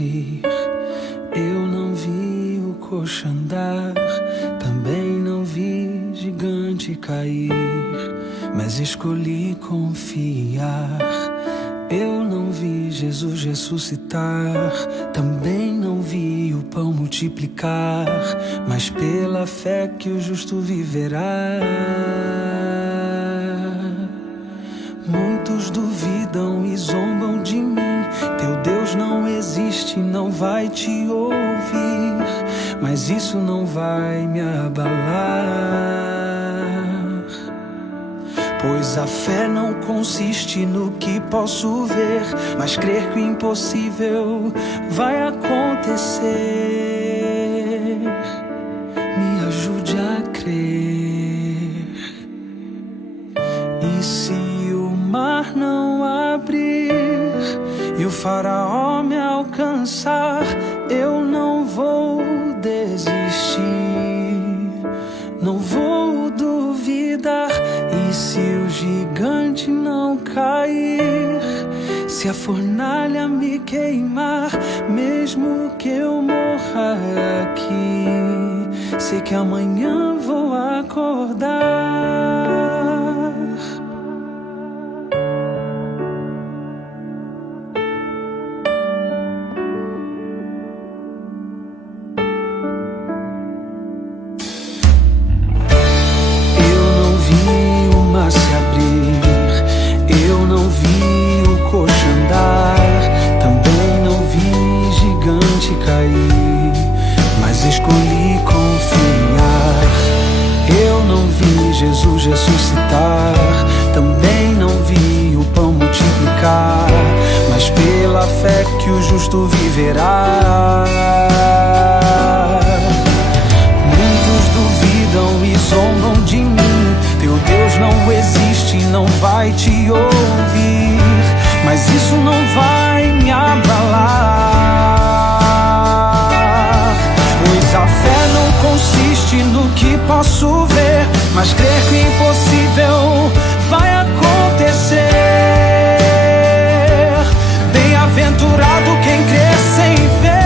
abrir. Eu não vi o coxo andar, também não vi gigante cair, mas escolhi confiar. Eu não vi Jesus ressuscitar, também não vi o pão multiplicar, mas pela fé que o justo viverá. Muitos duvidam e zombam de mim. Teu Deus não existe, não vai te ouvir, mas isso não vai me abalar. Pois a fé não consiste no que posso ver, mas crer que o impossível vai acontecer. Me ajude a crer. E se o mar não abrir e o faraó me alcançar, eu não vou desistir, não vou duvidar. E se o gigante não cair, se a fornalha me queimar, mesmo que eu morra aqui, sei que amanhã vou acordar. Se abrir, eu não vi o coxo andar, também não vi gigante cair, mas escolhi confiar. Eu não vi Jesus ressuscitar, também não vi o pão multiplicar, mas pela fé que o justo viverá. Muitos duvidam e zombam de mim. Teu Deus não existe, não vai te ouvir, mas isso não vai me abalar. Pois a fé não consiste no que posso ver, mas crer que o impossível vai acontecer. Bem-aventurado quem crê sem ver.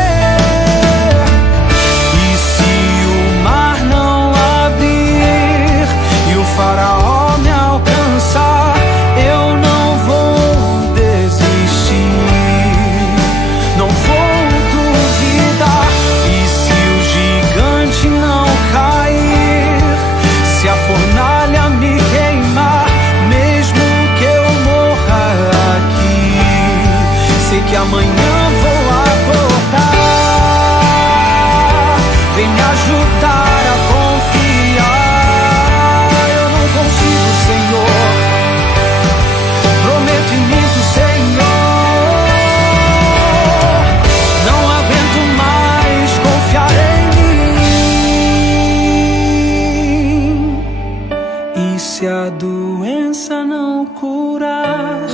E se o mar não abrir e o faraó me alcançar, eu não vou desistir, não vou duvidar. E se o gigante não cair, se a fornalha me queimar, mesmo que eu morra aqui, sei que amanhã vou acordar. Vem me ajudar a confiar. Eu não consigo, Senhor, prometo e minto, Senhor. Não aguento mais confiar em mim. E se a doença não curar,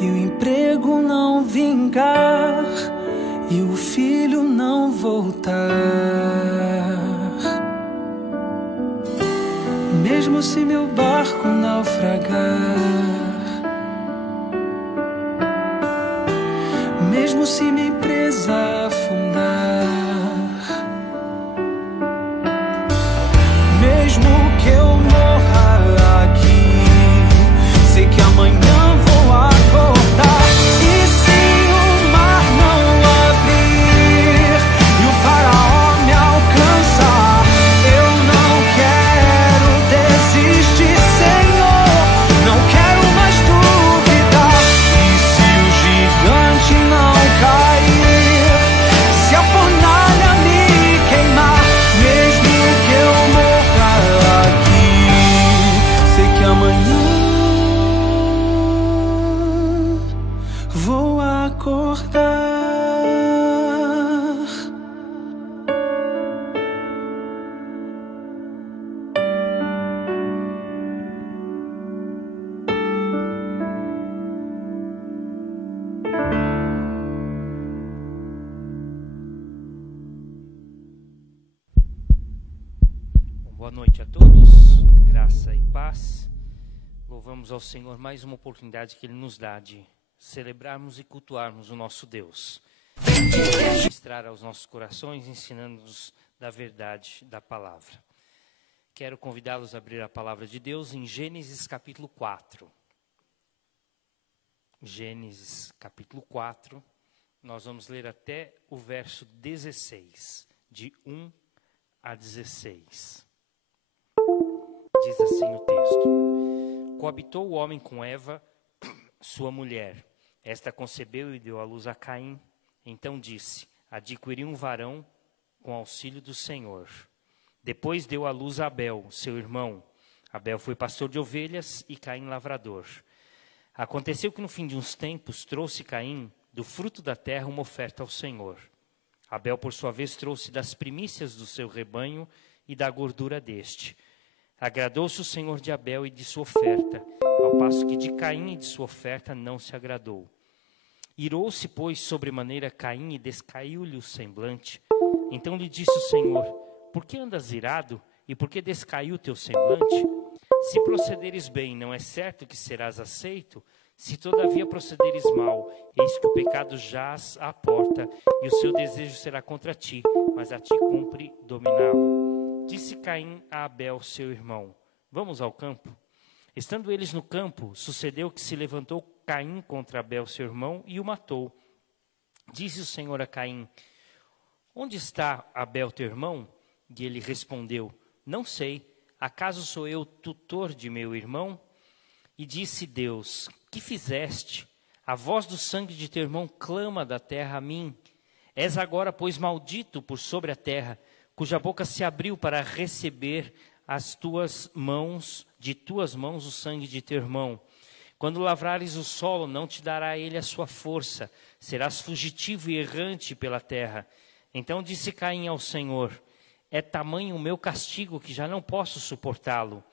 e o emprego não vingar, e o filho não voltar, mesmo se meu barco naufragar, mesmo se minha empresa afundar, mesmo que eu morra aqui, sei que amanhã vou acordar. E se o mar não abrir e o faraó me alcançar, eu não quero desistir, Senhor, não quero mais duvidar. E se o gigante não cair, se a fornalha me queimar, mesmo que eu morra aqui, sei que amanhã vou acordar. Boa noite a todos, graça e paz. Louvamos ao Senhor mais uma oportunidade que Ele nos dá de celebrarmos e cultuarmos o nosso Deus. ministrar aos nossos corações, ensinando-nos da verdade da palavra. Quero convidá-los a abrir a palavra de Deus em Gênesis capítulo 4. Gênesis capítulo 4, nós vamos ler até o verso 16, de 1 a 16. Diz assim o texto: Coabitou o homem com Eva, sua mulher. Esta concebeu e deu à luz a Caim. Então disse: adquiri um varão com auxílio do Senhor. Depois deu à luz a Abel, seu irmão. Abel foi pastor de ovelhas e Caim lavrador. Aconteceu que no fim de uns tempos trouxe Caim do fruto da terra uma oferta ao Senhor. Abel, por sua vez, trouxe das primícias do seu rebanho e da gordura deste. Agradou-se o Senhor de Abel e de sua oferta, ao passo que de Caim e de sua oferta não se agradou. Irou-se, pois, sobremaneira Caim e descaiu-lhe o semblante. Então lhe disse o Senhor: por que andas irado e por que descaiu o teu semblante? Se procederes bem, não é certo que serás aceito? Se todavia procederes mal, eis que o pecado jaz à porta, e o seu desejo será contra ti, mas a ti cumpre dominá-lo. Disse Caim a Abel, seu irmão: vamos ao campo. Estando eles no campo, sucedeu que se levantou Caim contra Abel, seu irmão, e o matou. Disse o Senhor a Caim: onde está Abel, teu irmão? E ele respondeu: não sei. Acaso sou eu tutor de meu irmão? E disse Deus: que fizeste? A voz do sangue de teu irmão clama da terra a mim. És agora, pois, maldito por sobre a terra, cuja boca se abriu para receber de tuas mãos o sangue de teu irmão. Quando lavrares o solo, não te dará ele a sua força, serás fugitivo e errante pela terra. Então disse Caim ao Senhor: é tamanho o meu castigo que já não posso suportá-lo.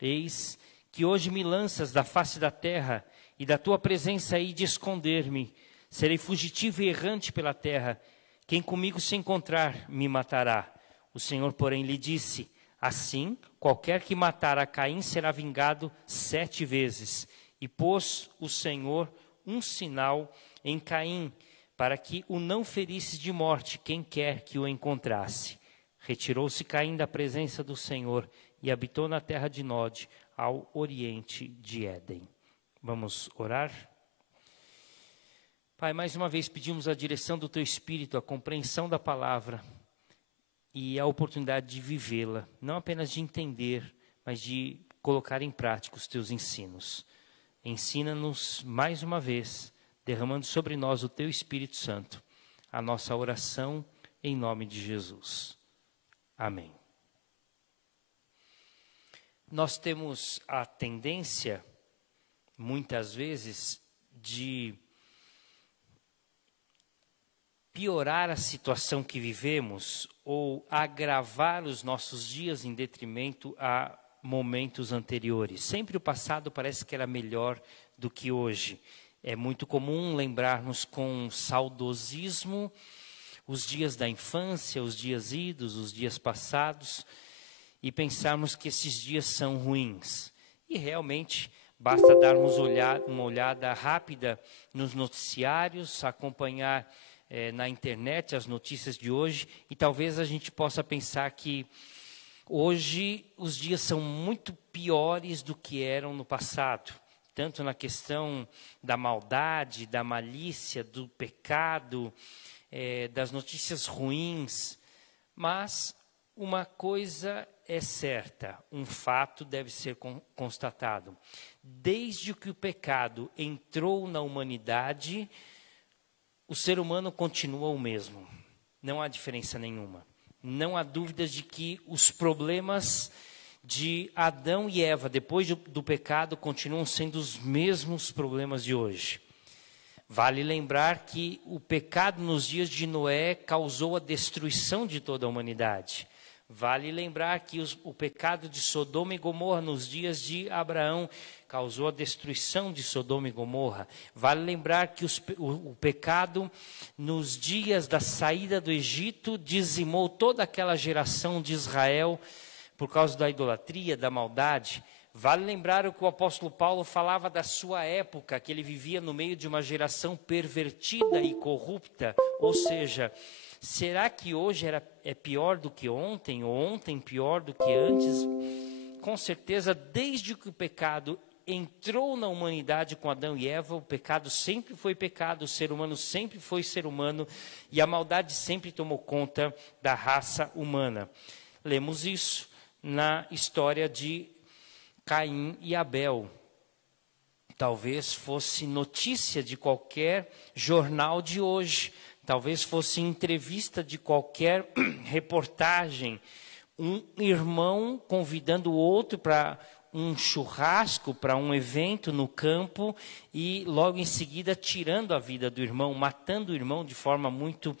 Eis que hoje me lanças da face da terra, e da tua presença hei de esconder-me. Serei fugitivo e errante pela terra. Quem comigo se encontrar, me matará. O Senhor, porém, lhe disse: assim, qualquer que matar a Caim será vingado 7 vezes. E pôs o Senhor um sinal em Caim, para que o não ferisse de morte quem quer que o encontrasse. Retirou-se Caim da presença do Senhor e habitou na terra de Nod, ao oriente de Éden. Vamos orar? Pai, mais uma vez pedimos a direção do Teu Espírito, a compreensão da palavra e a oportunidade de vivê-la, não apenas de entender, mas de colocar em prática os Teus ensinos. Ensina-nos mais uma vez, derramando sobre nós o Teu Espírito Santo, a nossa oração em nome de Jesus. Amém. Nós temos a tendência, muitas vezes, de piorar a situação que vivemos ou agravar os nossos dias em detrimento a momentos anteriores. Sempre o passado parece que era melhor do que hoje. É muito comum lembrarmos com saudosismo os dias da infância, os dias idos, os dias passados, e pensarmos que esses dias são ruins. E realmente basta darmos uma olhada rápida nos noticiários, acompanhar na internet as notícias de hoje, e talvez a gente possa pensar que hoje os dias são muito piores do que eram no passado, tanto na questão da maldade, da malícia, do pecado, das notícias ruins. Mas uma coisa é certa, um fato deve ser constatado: desde que o pecado entrou na humanidade, o ser humano continua o mesmo, não há diferença nenhuma. Não há dúvidas de que os problemas de Adão e Eva depois do pecado continuam sendo os mesmos problemas de hoje. Vale lembrar que o pecado nos dias de Noé causou a destruição de toda a humanidade. Vale lembrar que o pecado de Sodoma e Gomorra nos dias de Abraão causou a destruição de Sodoma e Gomorra. Vale lembrar que o pecado nos dias da saída do Egito dizimou toda aquela geração de Israel por causa da idolatria, da maldade. Vale lembrar que o apóstolo Paulo falava da sua época, que ele vivia no meio de uma geração pervertida e corrupta. Ou seja, será que hoje é pior do que ontem, ou ontem pior do que antes? Com certeza, desde que o pecado entrou na humanidade com Adão e Eva, o pecado sempre foi pecado, o ser humano sempre foi ser humano, e a maldade sempre tomou conta da raça humana. Lemos isso na história de Caim e Abel. Talvez fosse notícia de qualquer jornal de hoje, talvez fosse entrevista de qualquer reportagem, um irmão convidando o outro para um churrasco, para um evento no campo, e logo em seguida tirando a vida do irmão, matando o irmão de forma muito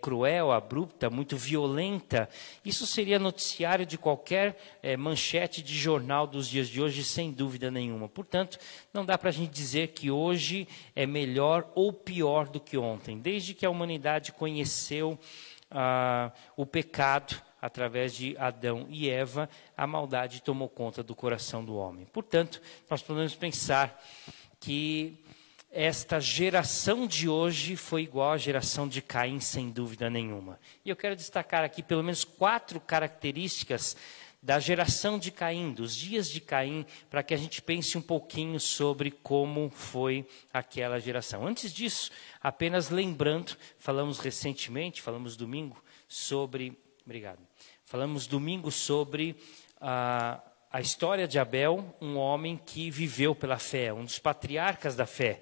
cruel, abrupta, muito violenta. Isso seria noticiário de qualquer manchete de jornal dos dias de hoje, sem dúvida nenhuma. Portanto, não dá para a gente dizer que hoje é melhor ou pior do que ontem. Desde que a humanidade conheceu o pecado, através de Adão e Eva, a maldade tomou conta do coração do homem. Portanto, nós podemos pensar que esta geração de hoje foi igual à geração de Caim, sem dúvida nenhuma. E eu quero destacar aqui pelo menos 4 características da geração de Caim, dos dias de Caim, para que a gente pense um pouquinho sobre como foi aquela geração. Antes disso, apenas lembrando, falamos domingo sobre... Obrigado. Falamos domingo sobre a história de Abel, um homem que viveu pela fé, um dos patriarcas da fé.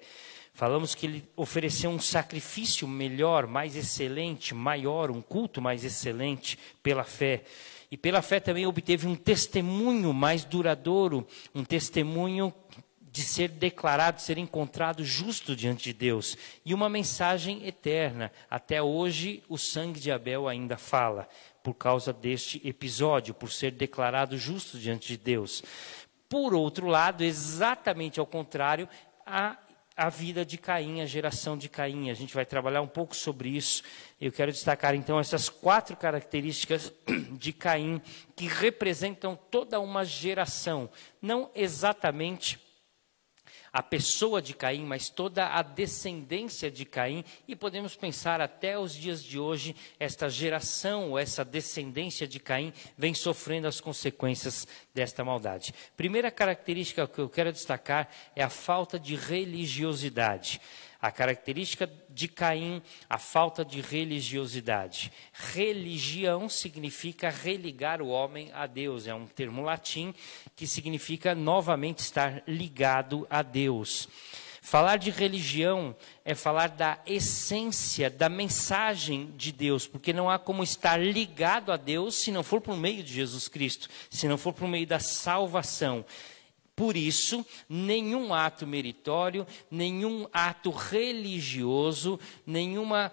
Falamos que ele ofereceu um sacrifício melhor, mais excelente, maior, um culto mais excelente pela fé. E pela fé também obteve um testemunho mais duradouro, um testemunho de ser declarado, de ser encontrado justo diante de Deus. E uma mensagem eterna. Até hoje o sangue de Abel ainda fala, por causa deste episódio, por ser declarado justo diante de Deus. Por outro lado, exatamente ao contrário, a vida de Caim, a geração de Caim. A gente vai trabalhar um pouco sobre isso. Eu quero destacar então essas 4 características de Caim que representam toda uma geração. Não exatamente a pessoa de Caim, mas toda a descendência de Caim, e podemos pensar até os dias de hoje, esta geração, essa descendência de Caim, vem sofrendo as consequências desta maldade. Primeira característica que eu quero destacar é a falta de religiosidade. A característica de Caim, a falta de religiosidade. Religião significa religar o homem a Deus. É um termo latim que significa novamente estar ligado a Deus. Falar de religião é falar da essência, da mensagem de Deus, porque não há como estar ligado a Deus se não for por meio de Jesus Cristo, se não for por meio da salvação. Por isso, nenhum ato meritório, nenhum ato religioso, nenhuma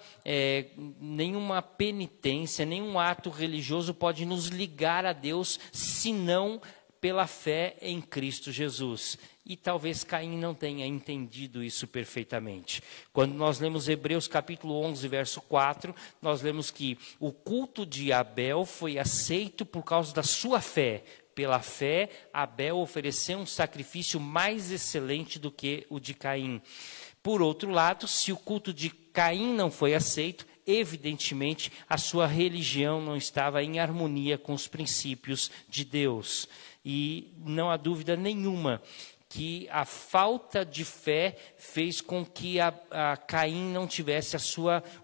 penitência, nenhum ato religioso pode nos ligar a Deus, senão pela fé em Cristo Jesus. E talvez Caim não tenha entendido isso perfeitamente. Quando nós lemos Hebreus capítulo 11, verso 4, nós lemos que o culto de Abel foi aceito por causa da sua fé. Pela fé, Abel ofereceu um sacrifício mais excelente do que o de Caim. Por outro lado, se o culto de Caim não foi aceito, evidentemente a sua religião não estava em harmonia com os princípios de Deus. E não há dúvida nenhuma que a falta de fé fez com que a Caim não tivesse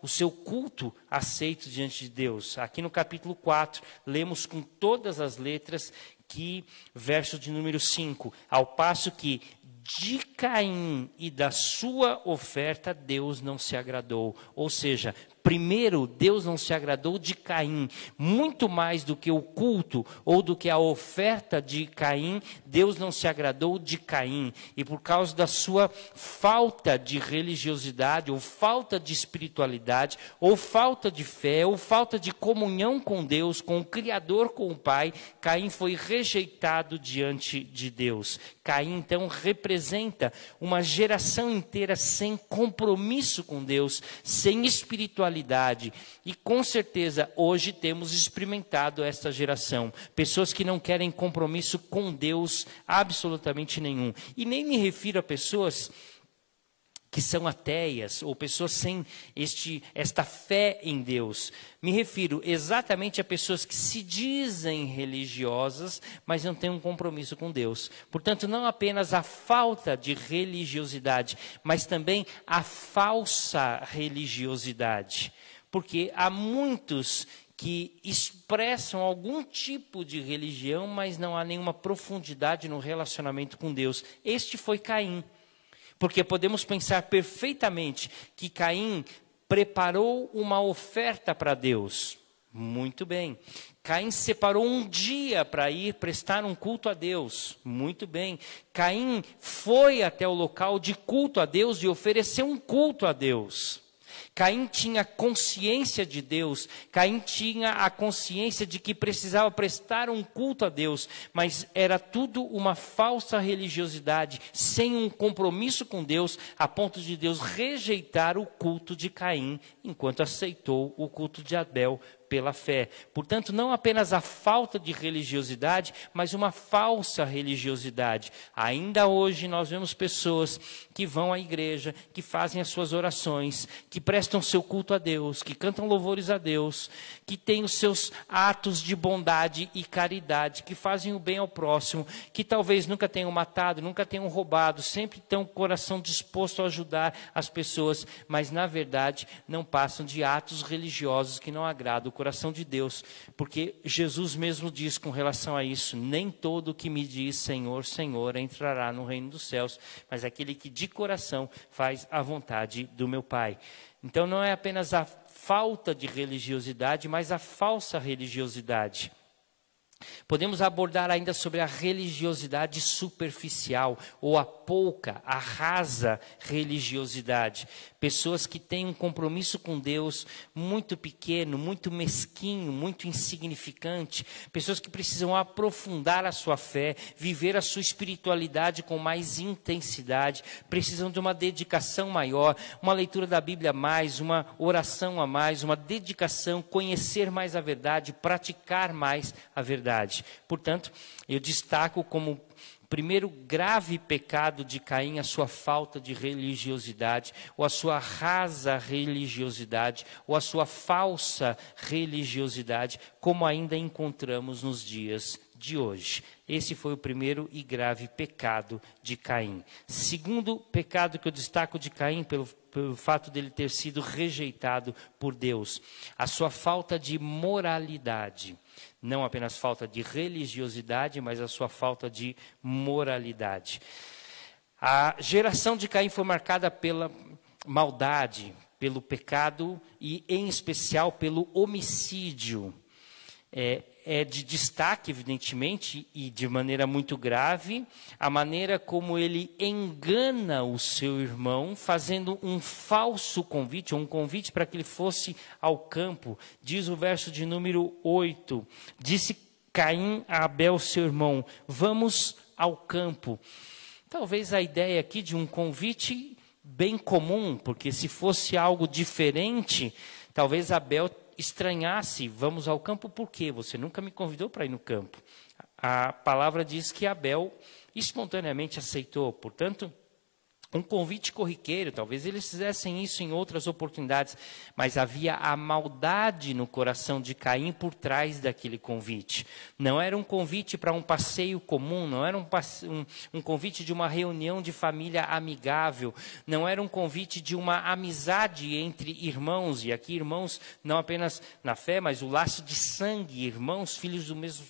o seu culto aceito diante de Deus. Aqui no capítulo 4, lemos com todas as letras que, verso de número 5, ao passo que de Caim e da sua oferta Deus não se agradou. Ou seja, primeiro, Deus não se agradou de Caim, muito mais do que o culto ou do que a oferta de Caim, Deus não se agradou de Caim. E por causa da sua falta de religiosidade, ou falta de espiritualidade, ou falta de fé, ou falta de comunhão com Deus, com o Criador, com o Pai, Caim foi rejeitado diante de Deus. Caim, então, representa uma geração inteira sem compromisso com Deus, sem espiritualidade, espiritualidade. E com certeza hoje temos experimentado esta geração. Pessoas que não querem compromisso com Deus absolutamente nenhum. E nem me refiro a pessoas que são ateias, ou pessoas sem esta fé em Deus. Me refiro exatamente a pessoas que se dizem religiosas, mas não têm um compromisso com Deus. Portanto, não apenas a falta de religiosidade, mas também a falsa religiosidade. Porque há muitos que expressam algum tipo de religião, mas não há nenhuma profundidade no relacionamento com Deus. Este foi Caim. Porque podemos pensar perfeitamente que Caim preparou uma oferta para Deus. Muito bem. Caim separou um dia para ir prestar um culto a Deus. Muito bem. Caim foi até o local de culto a Deus e ofereceu um culto a Deus. Caim tinha consciência de Deus, Caim tinha a consciência de que precisava prestar um culto a Deus, mas era tudo uma falsa religiosidade, sem um compromisso com Deus, a ponto de Deus rejeitar o culto de Caim, enquanto aceitou o culto de Abel pela fé. Portanto, não apenas a falta de religiosidade, mas uma falsa religiosidade. Ainda hoje nós vemos pessoas que vão à igreja, que fazem as suas orações, que prestam seu culto a Deus, que cantam louvores a Deus, que têm os seus atos de bondade e caridade, que fazem o bem ao próximo, que talvez nunca tenham matado, nunca tenham roubado, sempre têm o coração disposto a ajudar as pessoas, mas na verdade não passam de atos religiosos que não agradam o coração de Deus, porque Jesus mesmo diz com relação a isso: nem todo que me diz Senhor, Senhor entrará no reino dos céus, mas aquele que de coração faz a vontade do meu Pai. Então não é apenas a falta de religiosidade, mas a falsa religiosidade. Podemos abordar ainda sobre a religiosidade superficial, ou a pouca, a rasa religiosidade. Pessoas que têm um compromisso com Deus muito pequeno, muito mesquinho, muito insignificante. Pessoas que precisam aprofundar a sua fé, viver a sua espiritualidade com mais intensidade. Precisam de uma dedicação maior, uma leitura da Bíblia a mais, uma oração a mais, uma dedicação, conhecer mais a verdade, praticar mais a verdade. Portanto, eu destaco como primeiro grave pecado de Caim a sua falta de religiosidade, ou a sua rasa religiosidade, ou a sua falsa religiosidade, como ainda encontramos nos dias de hoje. Esse foi o primeiro e grave pecado de Caim. Segundo pecado que eu destaco de Caim, pelo fato dele ter sido rejeitado por Deus, a sua falta de moralidade. Não apenas falta de religiosidade, mas a sua falta de moralidade. A geração de Caim foi marcada pela maldade, pelo pecado e, em especial, pelo homicídio. É de destaque, evidentemente, e de maneira muito grave, a maneira como ele engana o seu irmão, fazendo um falso convite, um convite para que ele fosse ao campo. Diz o verso de número 8, disse Caim a Abel, seu irmão, vamos ao campo. Talvez a ideia aqui de um convite bem comum, porque se fosse algo diferente, talvez Abel estranhasse, vamos ao campo por quê? Você nunca me convidou para ir no campo. A palavra diz que Abel espontaneamente aceitou, portanto, um convite corriqueiro, talvez eles fizessem isso em outras oportunidades, mas havia a maldade no coração de Caim por trás daquele convite. Não era um convite para um passeio comum, não era um convite de uma reunião de família amigável, não era um convite de uma amizade entre irmãos, e aqui irmãos não apenas na fé, mas o laço de sangue, irmãos, filhos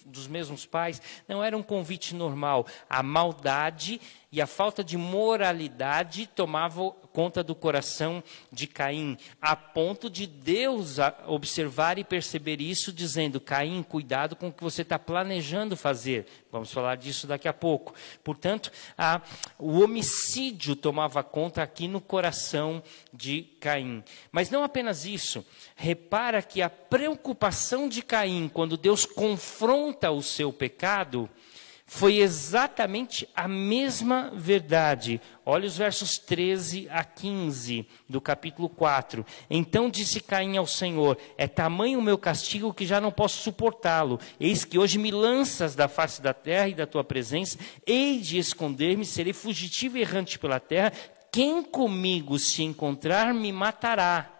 dos mesmos pais, não era um convite normal. A maldade e a falta de moralidade tomava conta do coração de Caim, a ponto de Deus observar e perceber isso, dizendo: Caim, cuidado com o que você está planejando fazer. Vamos falar disso daqui a pouco. Portanto, o homicídio tomava conta aqui no coração de Caim. Mas não apenas isso. Repara que a preocupação de Caim, quando Deus confronta o seu pecado, foi exatamente a mesma verdade. Olha os versos 13 a 15 do capítulo 4. Então disse Caim ao Senhor: é tamanho o meu castigo que já não posso suportá-lo. Eis que hoje me lanças da face da terra e da tua presença. Hei de esconder-me, serei fugitivo e errante pela terra. Quem comigo se encontrar me matará.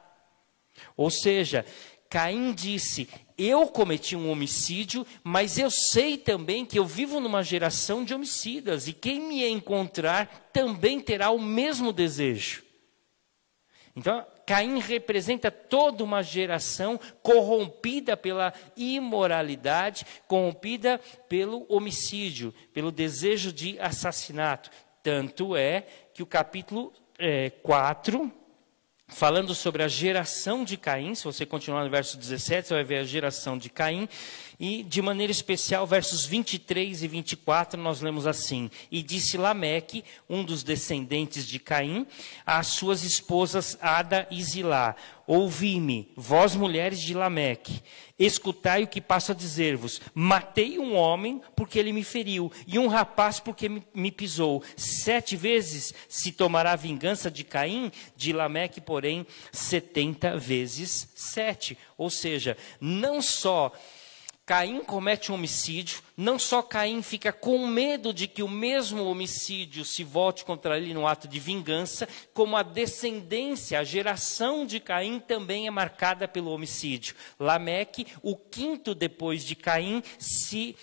Ou seja, Caim disse: eu cometi um homicídio, mas eu sei também que eu vivo numa geração de homicidas, e quem me encontrar também terá o mesmo desejo. Então, Caim representa toda uma geração corrompida pela imoralidade, corrompida pelo homicídio, pelo desejo de assassinato. Tanto é que o capítulo 4... falando sobre a geração de Caim, se você continuar no verso 17, você vai ver a geração de Caim, e de maneira especial, versos 23 e 24, nós lemos assim: e disse Lameque, um dos descendentes de Caim, às suas esposas Ada e Zilá: ouvi-me, vós mulheres de Lameque, escutai o que passo a dizer-vos. Matei um homem porque ele me feriu, e um rapaz porque me pisou. 7 vezes se tomará vingança de Caim, de Lameque, porém, 70 vezes 7. Ou seja, não só Caim comete um homicídio, não só Caim fica com medo de que o mesmo homicídio se volte contra ele no ato de vingança, como a descendência, a geração de Caim também é marcada pelo homicídio. Lameque, o 5º depois de Caim, se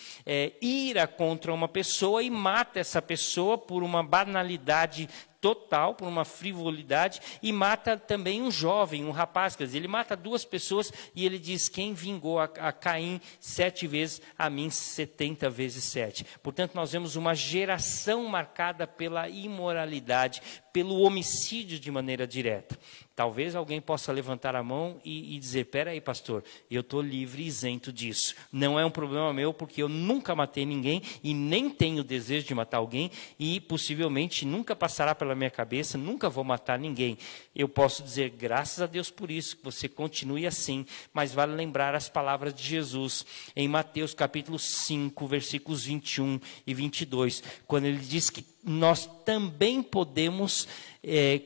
ira contra uma pessoa e mata essa pessoa por uma banalidade total, por uma frivolidade, e mata também um jovem, um rapaz. Quer dizer, ele mata 2 pessoas e ele diz: quem vingou a Caim 7 vezes, a mim 70 vezes 7. Portanto, nós vemos uma geração marcada pela imoralidade, pelo homicídio de maneira direta. Talvez alguém possa levantar a mão e dizer: espera aí, pastor, eu estou livre e isento disso. Não é um problema meu, porque eu nunca matei ninguém e nem tenho desejo de matar alguém, e possivelmente nunca passará pela minha cabeça, nunca vou matar ninguém. Eu posso dizer: graças a Deus por isso, que você continue assim, mas vale lembrar as palavras de Jesus em Mateus capítulo 5, versículos 21 e 22, quando ele diz que nós também podemos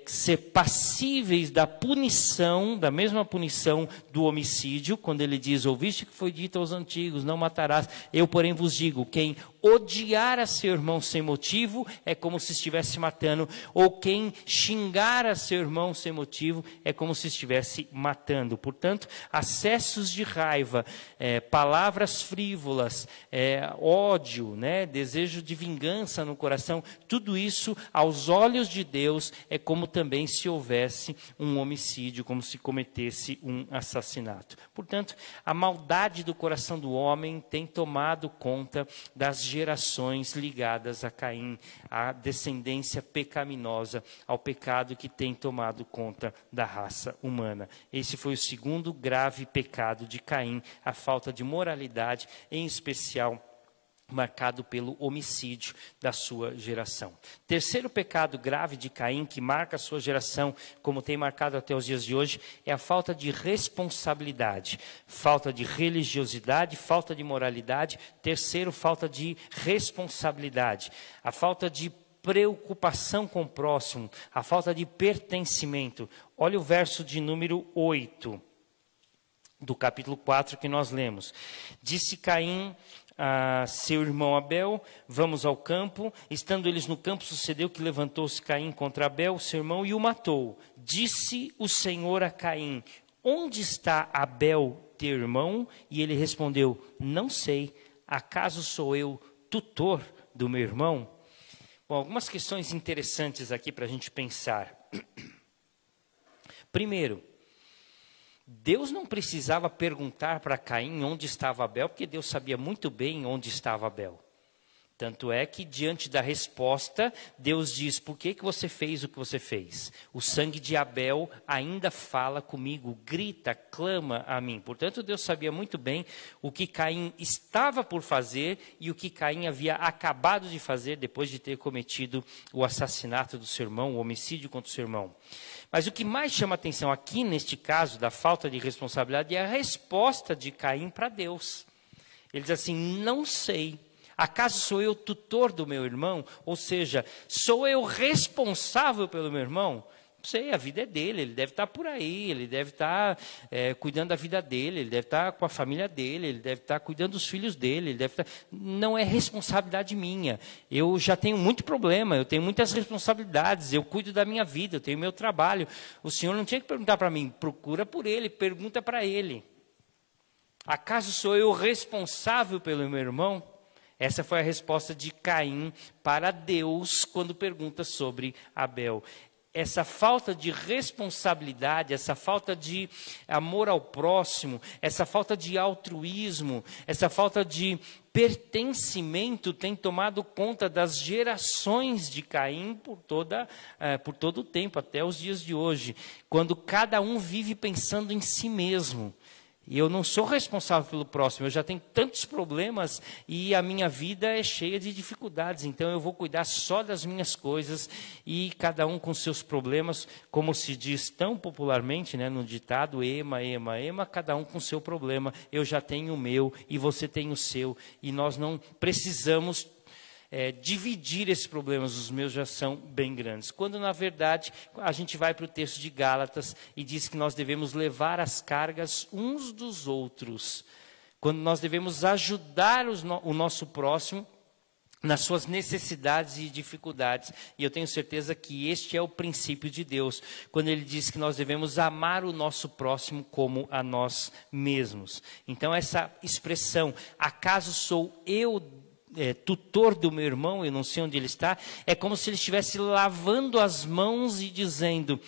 ser passíveis da punição, da mesma punição do homicídio, quando ele diz: ouviste que foi dito aos antigos, não matarás, eu porém vos digo, quem odiar a seu irmão sem motivo é como se estivesse matando, ou quem xingar a seu irmão sem motivo é como se estivesse matando. Portanto, acessos de raiva, palavras frívolas, ódio, desejo de vingança no coração, tudo isso aos olhos de Deus é como também se houvesse um homicídio, como se cometesse um assassinato. Portanto, a maldade do coração do homem tem tomado conta das gerações ligadas a Caim, a descendência pecaminosa, ao pecado que tem tomado conta da raça humana. Esse foi o 2º grave pecado de Caim, a falta de moralidade, em especial marcado pelo homicídio da sua geração. 3º pecado grave de Caim, que marca a sua geração, como tem marcado até os dias de hoje, é a falta de responsabilidade, falta de religiosidade, falta de moralidade. 3º, falta de responsabilidade, a falta de preocupação com o próximo, a falta de pertencimento. Olha o verso de número 8 do capítulo 4 que nós lemos. Disse Caim a seu irmão Abel: vamos ao campo. Estando eles no campo, sucedeu que levantou-se Caim contra Abel, seu irmão, e o matou. Disse o Senhor a Caim: onde está Abel, teu irmão? E ele respondeu: não sei. Acaso sou eu tutor do meu irmão? Bom, algumas questões interessantes aqui para a gente pensar. Primeiro, Deus não precisava perguntar para Caim onde estava Abel, porque Deus sabia muito bem onde estava Abel. Tanto é que, diante da resposta, Deus diz: por que você fez o que você fez? O sangue de Abel ainda fala comigo, grita, clama a mim. Portanto, Deus sabia muito bem o que Caim estava por fazer e o que Caim havia acabado de fazer depois de ter cometido o assassinato do seu irmão, o homicídio contra o seu irmão. Mas o que mais chama atenção aqui, neste caso, da falta de responsabilidade, é a resposta de Caim para Deus. Ele diz assim: não sei. Acaso sou eu tutor do meu irmão? Ou seja, sou eu responsável pelo meu irmão? Não sei, a vida é dele, ele deve estar por aí, ele deve estar cuidando da vida dele, ele deve estar com a família dele, ele deve estar cuidando dos filhos dele, ele deve estar... Não é responsabilidade minha. Eu já tenho muito problema, eu tenho muitas responsabilidades, eu cuido da minha vida, eu tenho meu trabalho. O Senhor não tinha que perguntar para mim, procura por ele, pergunta para ele. Acaso sou eu responsável pelo meu irmão? Essa foi a resposta de Caim para Deus quando pergunta sobre Abel. Essa falta de responsabilidade, essa falta de amor ao próximo, essa falta de altruísmo, essa falta de pertencimento tem tomado conta das gerações de Caim por todo o tempo, até os dias de hoje, quando cada um vive pensando em si mesmo. E eu não sou responsável pelo próximo, eu já tenho tantos problemas e a minha vida é cheia de dificuldades. Então eu vou cuidar só das minhas coisas e cada um com seus problemas, como se diz tão popularmente, né, no ditado, ema, ema, ema, cada um com seu problema. Eu já tenho o meu e você tem o seu. E nós não precisamos dividir esses problemas, os meus já são bem grandes. Quando, na verdade, a gente vai para o texto de Gálatas e diz que nós devemos levar as cargas uns dos outros. Quando nós devemos ajudar o nosso próximo nas suas necessidades e dificuldades. E eu tenho certeza que este é o princípio de Deus, quando Ele diz que nós devemos amar o nosso próximo como a nós mesmos. Então, essa expressão, acaso sou eu tutor do meu irmão, eu não sei onde ele está, é como se ele estivesse lavando as mãos e dizendo,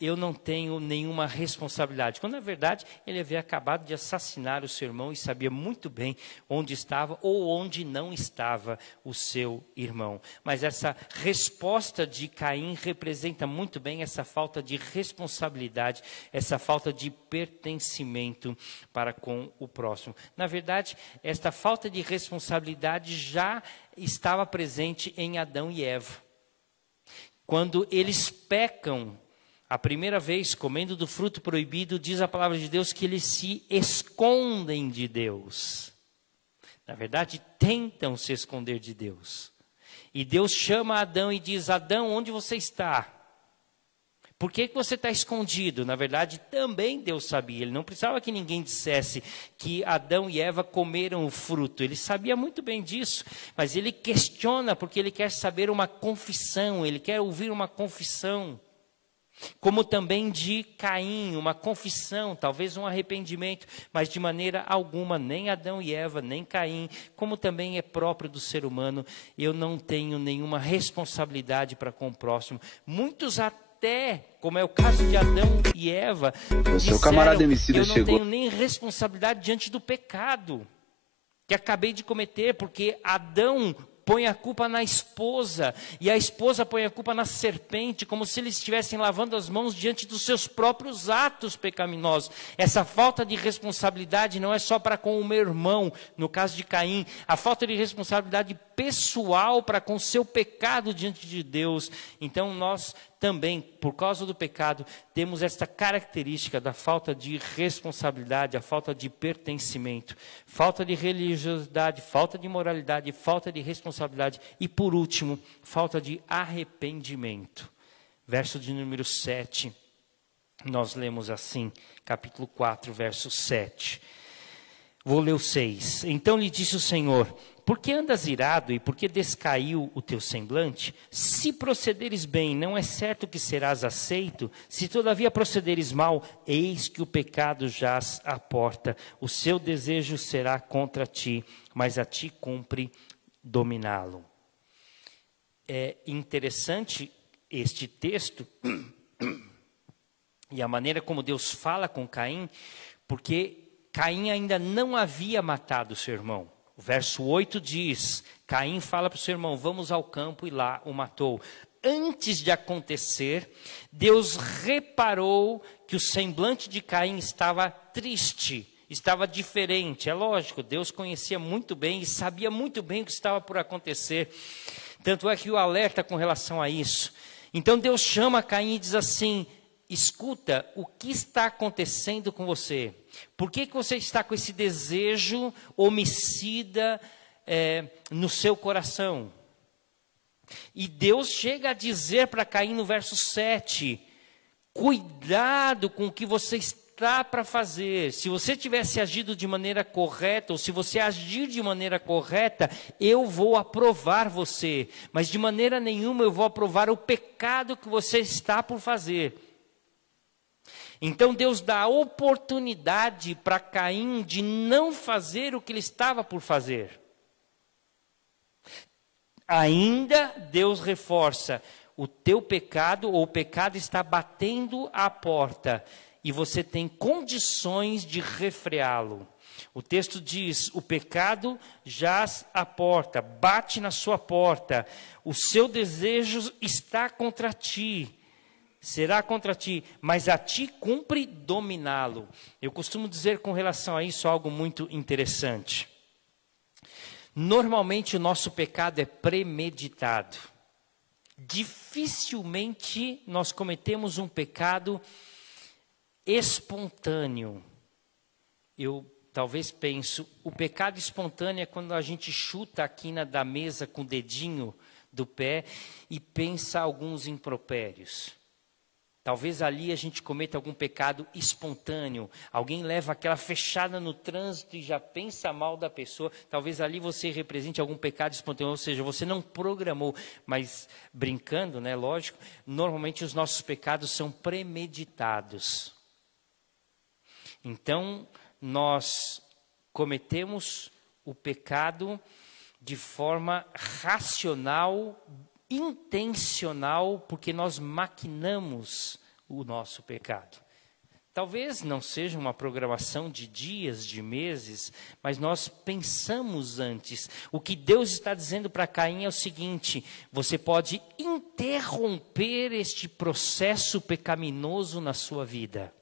eu não tenho nenhuma responsabilidade. Quando, na verdade, ele havia acabado de assassinar o seu irmão e sabia muito bem onde estava ou onde não estava o seu irmão. Mas essa resposta de Caim representa muito bem essa falta de responsabilidade, essa falta de pertencimento para com o próximo. Na verdade, esta falta de responsabilidade já estava presente em Adão e Eva. Quando eles pecam, a primeira vez, comendo do fruto proibido, diz a palavra de Deus que eles se escondem de Deus. Na verdade, tentam se esconder de Deus. E Deus chama Adão e diz, Adão, onde você está? Por que você está escondido? Na verdade, também Deus sabia. Ele não precisava que ninguém dissesse que Adão e Eva comeram o fruto. Ele sabia muito bem disso. Mas ele questiona porque ele quer saber uma confissão. Ele quer ouvir uma confissão. Como também de Caim, uma confissão, talvez um arrependimento, mas de maneira alguma, nem Adão e Eva, nem Caim, como também é próprio do ser humano, eu não tenho nenhuma responsabilidade para com o próximo. Muitos até, como é o caso de Adão e Eva, disseram, camarada homicida, eu não tenho nem responsabilidade diante do pecado que acabei de cometer, porque Adão põe a culpa na esposa, e a esposa põe a culpa na serpente, como se eles estivessem lavando as mãos diante dos seus próprios atos pecaminosos. Essa falta de responsabilidade não é só para com o meu irmão, no caso de Caim, a falta de responsabilidade pessoal para com o seu pecado diante de Deus. Então nós também, por causa do pecado, temos esta característica da falta de responsabilidade, a falta de pertencimento, falta de religiosidade, falta de moralidade, falta de responsabilidade e, por último, falta de arrependimento. Verso de número 7, nós lemos assim, capítulo 4, verso 7. Vou ler o 6. Então lhe disse o Senhor, por que andas irado e por que descaiu o teu semblante? Se procederes bem, não é certo que serás aceito? Se todavia procederes mal, eis que o pecado jaz à porta. O seu desejo será contra ti, mas a ti cumpre dominá-lo. É interessante este texto e a maneira como Deus fala com Caim, porque Caim ainda não havia matado seu irmão. O verso 8 diz, Caim fala para o seu irmão, vamos ao campo, e lá o matou. Antes de acontecer, Deus reparou que o semblante de Caim estava triste, estava diferente. É lógico, Deus conhecia muito bem e sabia muito bem o que estava por acontecer. Tanto é que o alerta com relação a isso. Então Deus chama Caim e diz assim, escuta, o que está acontecendo com você? Por que você está com esse desejo homicida, no seu coração. E Deus chega a dizer para Caim no verso 7, cuidado com o que você está para fazer. Se você tivesse agido de maneira correta, ou se você agir de maneira correta, eu vou aprovar você. Mas de maneira nenhuma eu vou aprovar o pecado que você está por fazer. Então Deus dá a oportunidade para Caim de não fazer o que ele estava por fazer. Ainda Deus reforça, o teu pecado, ou o pecado está batendo à porta, e você tem condições de refreá-lo. O texto diz, o pecado jaz à porta, bate na sua porta, o seu desejo está contra ti. Será contra ti, mas a ti cumpre dominá-lo. Eu costumo dizer com relação a isso algo muito interessante. Normalmente o nosso pecado é premeditado. Dificilmente nós cometemos um pecado espontâneo. Eu talvez penso, o pecado espontâneo é quando a gente chuta a quina da mesa com o dedinho do pé e pensa alguns impropérios. Talvez ali a gente cometa algum pecado espontâneo. Alguém leva aquela fechada no trânsito e já pensa mal da pessoa. Talvez ali você represente algum pecado espontâneo. Ou seja, você não programou. Mas brincando, né, lógico, normalmente os nossos pecados são premeditados. Então, nós cometemos o pecado de forma racional, intencional, porque nós maquinamos o nosso pecado. Talvez não seja uma programação de dias, de meses, mas nós pensamos antes. O que Deus está dizendo para Caim é o seguinte: você pode interromper este processo pecaminoso na sua vida.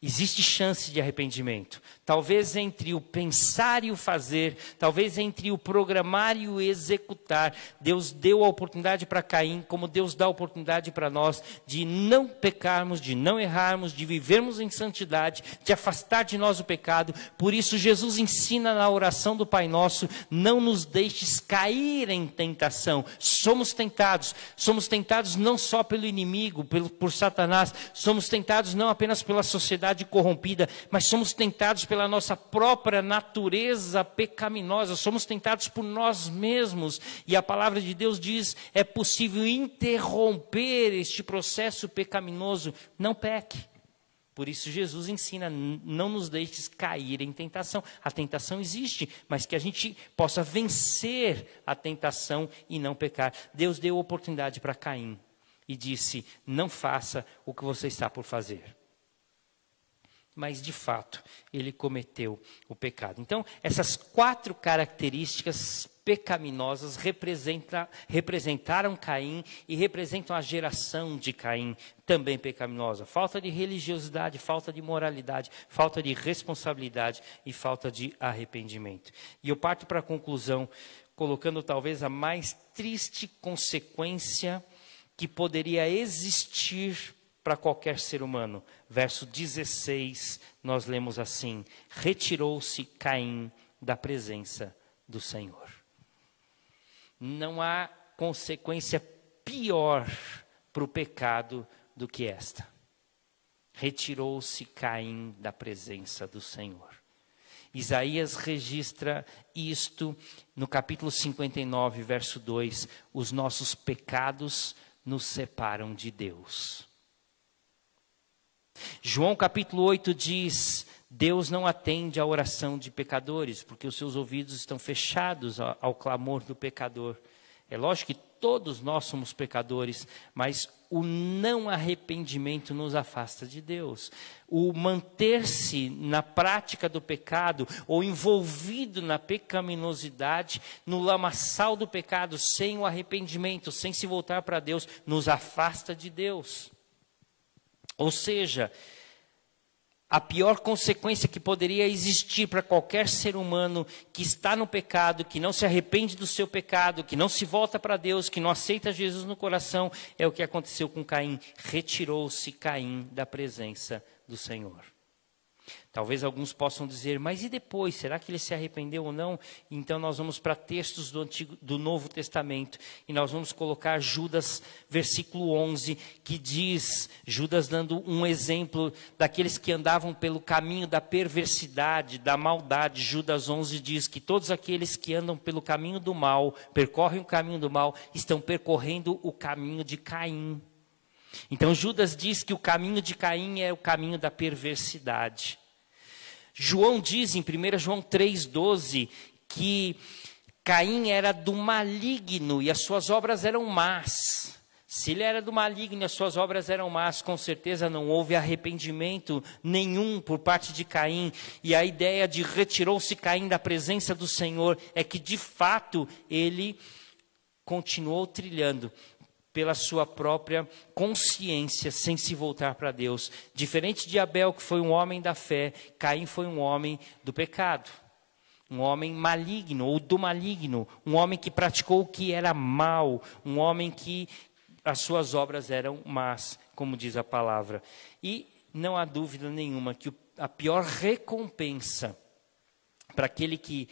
Existe chance de arrependimento. Talvez entre o pensar e o fazer, talvez entre o programar e o executar. Deus deu a oportunidade para Caim, como Deus dá a oportunidade para nós, de não pecarmos, de não errarmos, de vivermos em santidade, de afastar de nós o pecado. Por isso Jesus ensina na oração do Pai Nosso, não nos deixes cair em tentação. Somos tentados não só pelo inimigo, por Satanás, somos tentados não apenas pela sociedade corrompida, mas somos tentados pela nossa própria natureza pecaminosa, somos tentados por nós mesmos, e a palavra de Deus diz, é possível interromper este processo pecaminoso, não peque. Por isso Jesus ensina, não nos deixes cair em tentação. A tentação existe, mas que a gente possa vencer a tentação e não pecar. Deus deu oportunidade para Caim e disse, não faça o que você está por fazer. Mas, de fato, ele cometeu o pecado. Então, essas 4 características pecaminosas representaram Caim e representam a geração de Caim, também pecaminosa. Falta de religiosidade, falta de moralidade, falta de responsabilidade e falta de arrependimento. E eu parto para a conclusão, colocando talvez a mais triste consequência que poderia existir para qualquer ser humano. Verso 16, nós lemos assim: retirou-se Caim da presença do Senhor. Não há consequência pior para o pecado do que esta. Retirou-se Caim da presença do Senhor. Isaías registra isto no capítulo 59, verso 2. Os nossos pecados nos separam de Deus. João capítulo 8 diz, Deus não atende à oração de pecadores, porque os seus ouvidos estão fechados ao clamor do pecador. É lógico que todos nós somos pecadores, mas o não arrependimento nos afasta de Deus. O manter-se na prática do pecado, ou envolvido na pecaminosidade, no lamaçal do pecado, sem o arrependimento, sem se voltar para Deus, nos afasta de Deus. Ou seja, a pior consequência que poderia existir para qualquer ser humano que está no pecado, que não se arrepende do seu pecado, que não se volta para Deus, que não aceita Jesus no coração, é o que aconteceu com Caim. Retirou-se Caim da presença do Senhor. Talvez alguns possam dizer, mas e depois? Será que ele se arrependeu ou não? Então nós vamos para textos do Novo Testamento e nós vamos colocar Judas, versículo 11, que diz, Judas dando um exemplo daqueles que andavam pelo caminho da perversidade, da maldade. Judas 11 diz que todos aqueles que andam pelo caminho do mal, percorrem o caminho do mal, estão percorrendo o caminho de Caim. Então Judas diz que o caminho de Caim é o caminho da perversidade. João diz em 1 João 3,12 que Caim era do maligno e as suas obras eram más. Se ele era do maligno e as suas obras eram más, com certeza não houve arrependimento nenhum por parte de Caim. E a ideia de retirou-se Caim da presença do Senhor é que de fato ele continuou trilhando pela sua própria consciência, sem se voltar para Deus. Diferente de Abel, que foi um homem da fé, Caim foi um homem do pecado. Um homem maligno, ou do maligno. Um homem que praticou o que era mal. Um homem que as suas obras eram más, como diz a palavra. E não há dúvida nenhuma que a pior recompensa para aquele que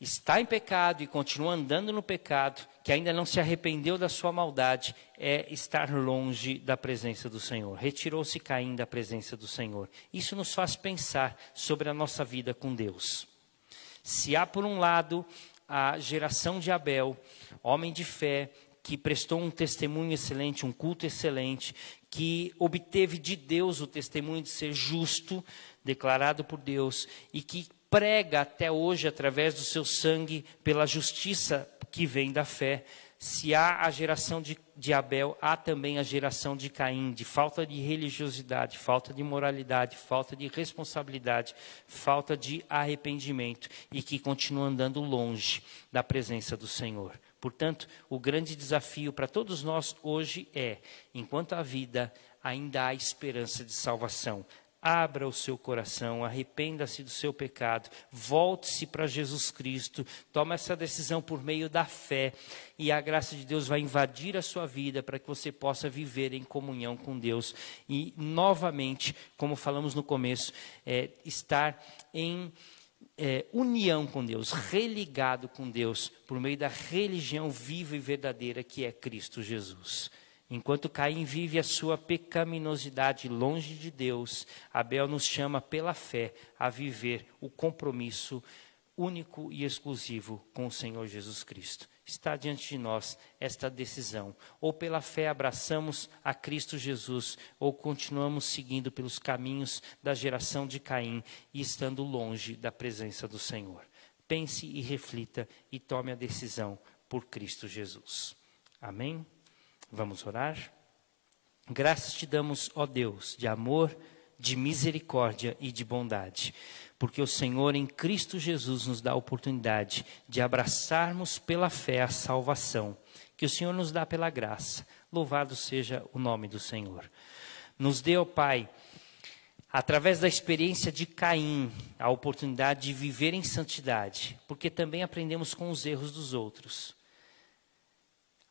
está em pecado e continua andando no pecado, que ainda não se arrependeu da sua maldade, é estar longe da presença do Senhor. Retirou-se Caim da presença do Senhor. Isso nos faz pensar sobre a nossa vida com Deus. Se há, por um lado, a geração de Abel, homem de fé, que prestou um testemunho excelente, um culto excelente, que obteve de Deus o testemunho de ser justo, declarado por Deus, e que prega até hoje, através do seu sangue, pela justiça que vem da fé. Se há a geração de Abel, há também a geração de Caim, de falta de religiosidade, falta de moralidade, falta de responsabilidade, falta de arrependimento, e que continua andando longe da presença do Senhor. Portanto, o grande desafio para todos nós hoje é, enquanto há vida, ainda há esperança de salvação. Abra o seu coração, arrependa-se do seu pecado, volte-se para Jesus Cristo, tome essa decisão por meio da fé e a graça de Deus vai invadir a sua vida para que você possa viver em comunhão com Deus. E novamente, como falamos no começo, estar em união com Deus, religado com Deus, por meio da religião viva e verdadeira que é Cristo Jesus. Enquanto Caim vive a sua pecaminosidade longe de Deus, Abel nos chama pela fé a viver o compromisso único e exclusivo com o Senhor Jesus Cristo. Está diante de nós esta decisão. Ou pela fé abraçamos a Cristo Jesus, ou continuamos seguindo pelos caminhos da geração de Caim e estando longe da presença do Senhor. Pense e reflita e tome a decisão por Cristo Jesus. Amém? Vamos orar? Graças te damos, ó Deus, de amor, de misericórdia e de bondade, porque o Senhor em Cristo Jesus nos dá a oportunidade de abraçarmos pela fé a salvação, que o Senhor nos dá pela graça. Louvado seja o nome do Senhor. Nos dê, ó Pai, através da experiência de Caim, a oportunidade de viver em santidade, porque também aprendemos com os erros dos outros.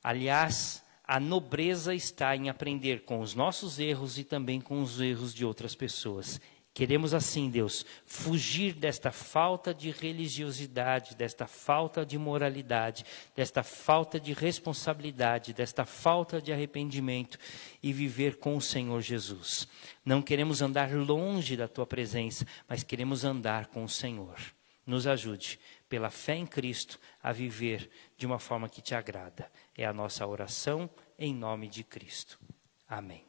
Aliás, a nobreza está em aprender com os nossos erros e também com os erros de outras pessoas. Queremos assim, Deus, fugir desta falta de religiosidade, desta falta de moralidade, desta falta de responsabilidade, desta falta de arrependimento e viver com o Senhor Jesus. Não queremos andar longe da Tua presença, mas queremos andar com o Senhor. Nos ajude, pela fé em Cristo, a viver de uma forma que Te agrada. É a nossa oração em nome de Cristo. Amém.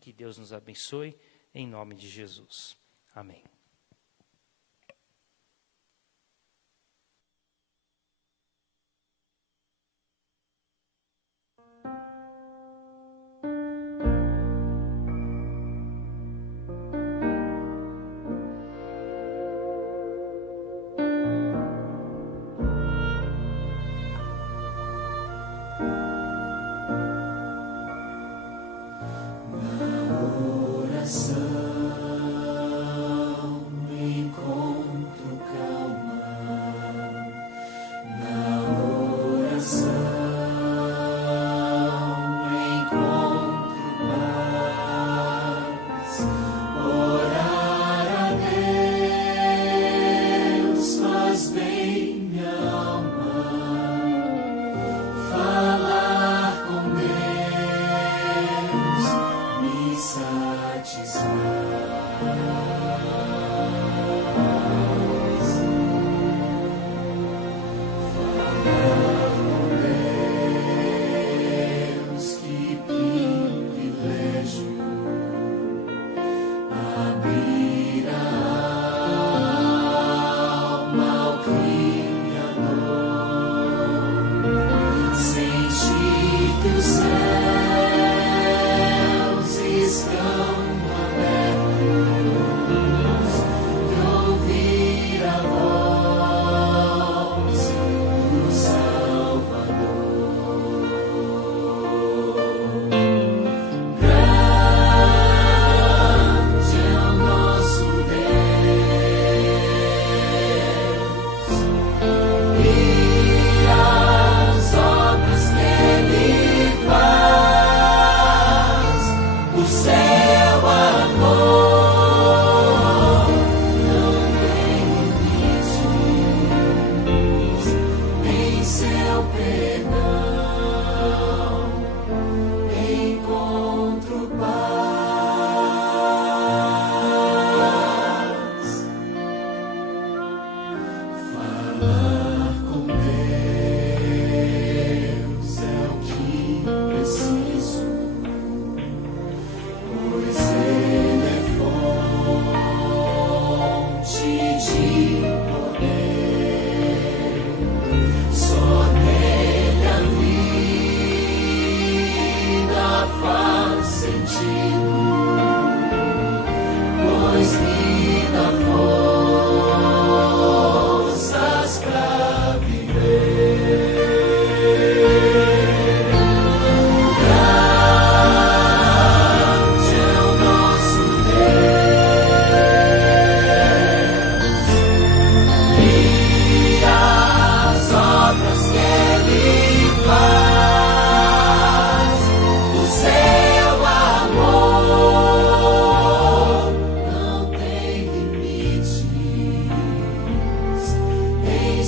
Que Deus nos abençoe em nome de Jesus. Amém. Oração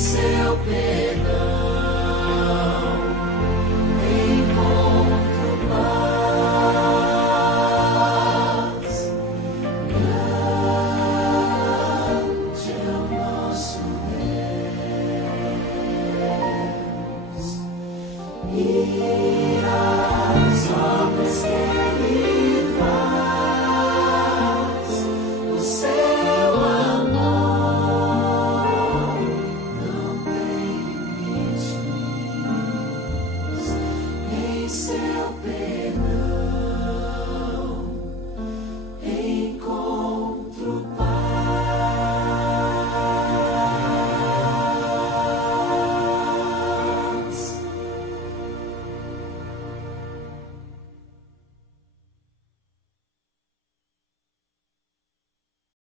Seu perdão.